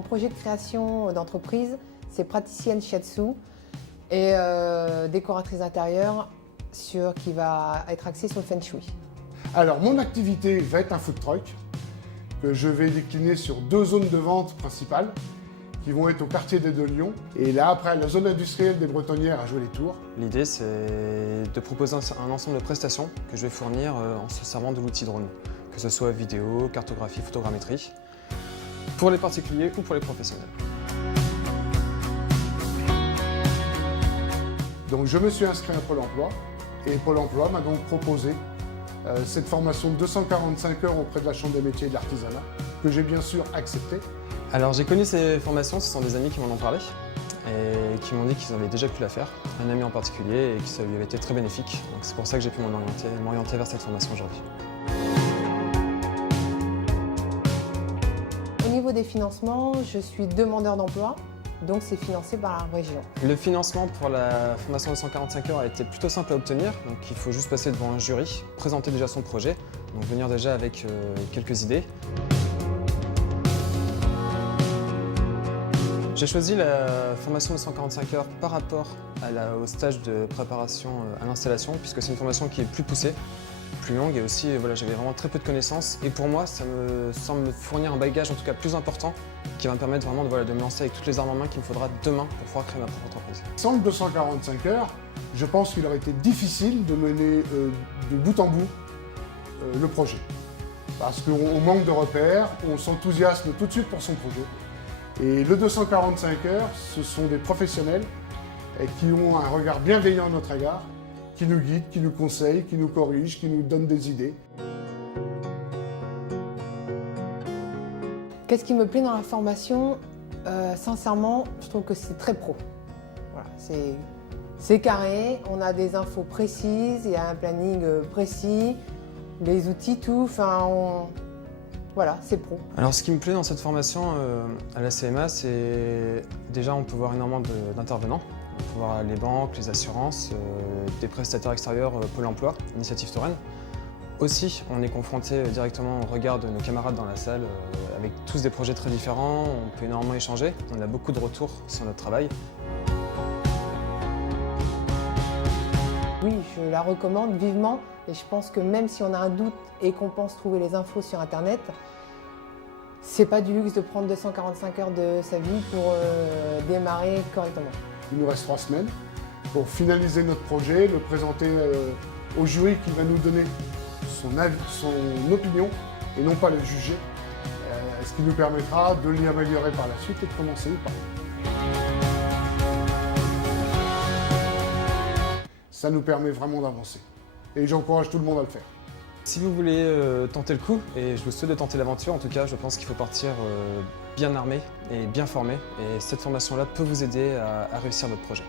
mon projet de création d'entreprise, c'est praticienne shiatsu et décoratrice intérieure qui va être axée sur le feng shui. Alors, mon activité va être un food truck que je vais décliner sur 2 zones de vente principales qui vont être au quartier des Deux Lions. Et là, après, la zone industrielle des Bretonnières à jouer les tours. L'idée, c'est de proposer un ensemble de prestations que je vais fournir en se servant de l'outil drone, que ce soit vidéo, cartographie, photogrammétrie, pour les particuliers ou pour les professionnels. Donc, je me suis inscrit à Pôle emploi et Pôle emploi m'a donc proposé cette formation de 245 heures auprès de la Chambre des métiers et de l'artisanat, que j'ai bien sûr accepté. Alors j'ai connu ces formations, ce sont des amis qui m'en ont parlé et qui m'ont dit qu'ils avaient déjà pu la faire, un ami en particulier, et que ça lui avait été très bénéfique. Donc c'est pour ça que j'ai pu m'orienter vers cette formation aujourd'hui. Au niveau des financements, je suis demandeur d'emploi, donc c'est financé par la région. Le financement pour la formation de 145 heures a été plutôt simple à obtenir, donc il faut juste passer devant un jury, présenter déjà son projet, donc venir déjà avec quelques idées. J'ai choisi la formation de 145 heures par rapport au stage de préparation à l'installation, puisque c'est une formation qui est plus poussée, plus longue, et aussi j'avais vraiment très peu de connaissances. Et pour moi, ça me semble me fournir un bagage en tout cas plus important, qui va me permettre vraiment de me lancer avec toutes les armes en main qu'il me faudra demain pour pouvoir créer ma propre entreprise. Sans le 245 heures, je pense qu'il aurait été difficile de mener de bout en bout le projet. Parce qu'on manque de repères, on s'enthousiasme tout de suite pour son projet. Et le 245 heures, ce sont des professionnels qui ont un regard bienveillant à notre égard, qui nous guident, qui nous conseillent, qui nous corrigent, qui nous donnent des idées. Qu'est-ce qui me plaît dans la formation? Sincèrement, je trouve que c'est très pro. Voilà, c'est carré, on a des infos précises, il y a un planning précis, les outils, tout, voilà, c'est pro. Alors ce qui me plaît dans cette formation à la CMA, c'est déjà on peut voir énormément d'intervenants. On peut voir les banques, les assurances, des prestataires extérieurs, Pôle emploi, Initiative Touraine. Aussi, on est confronté directement au regard de nos camarades dans la salle, avec tous des projets très différents, on peut énormément échanger, on a beaucoup de retours sur notre travail. Oui, je la recommande vivement et je pense que même si on a un doute et qu'on pense trouver les infos sur Internet, c'est pas du luxe de prendre 245 heures de sa vie pour démarrer correctement. Il nous reste 3 semaines pour finaliser notre projet, le présenter au jury qui va nous donner son avis, son opinion et non pas le juger, ce qui nous permettra de l'y améliorer par la suite et de commencer par ça nous permet vraiment d'avancer. Et j'encourage tout le monde à le faire. Si vous voulez tenter le coup, et je vous souhaite de tenter l'aventure, en tout cas, je pense qu'il faut partir bien armé et bien formé. Et cette formation-là peut vous aider à réussir votre projet.